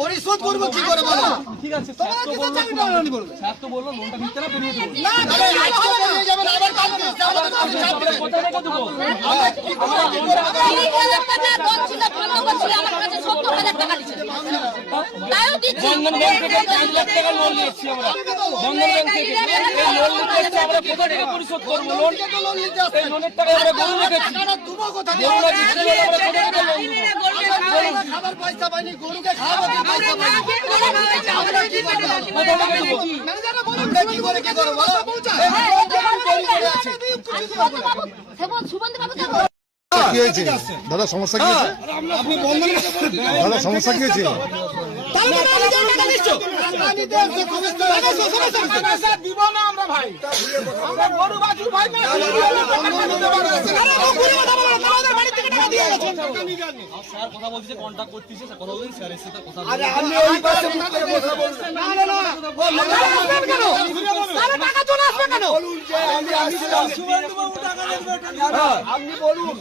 পরিশোধ করবো কি করে বলো? ঠিক আছে স্যার তো বললো লোনটা নিতে না বেরিয়ে দেবো। কোথায় রেখে দেবো? বন্ধন ব্যাংক থেকে 5 লাখ টাকা লোন নিচ্ছি আমরা। বন্ধন ব্যাংক থেকে এই লোন নিতে এসে আমরা কোথা থেকে পরিশোধ করবো লোন? এই লোনের টাকা আমরা গরু রেখেছি। গরু না দিচ্ছি বলে আমরা কোথা থেকে লোন দেবো? খাবার পয়সা পাইনি, গরুকে খাওয়াবো কি পয়সা পাইনি? কোথা থেকে দেবো? আমরা কি করে কি করবো বলো? কি হয়েছে দাদা, সমস্যা কি হয়েছে? দাদা সমস্যা কি হয়েছে? স্যার কথা বলছে, কন্ট্যাক্ট করতেছে, কথা বলছেন স্যারের সাথে কথা বলছেন। আপনি বলুন।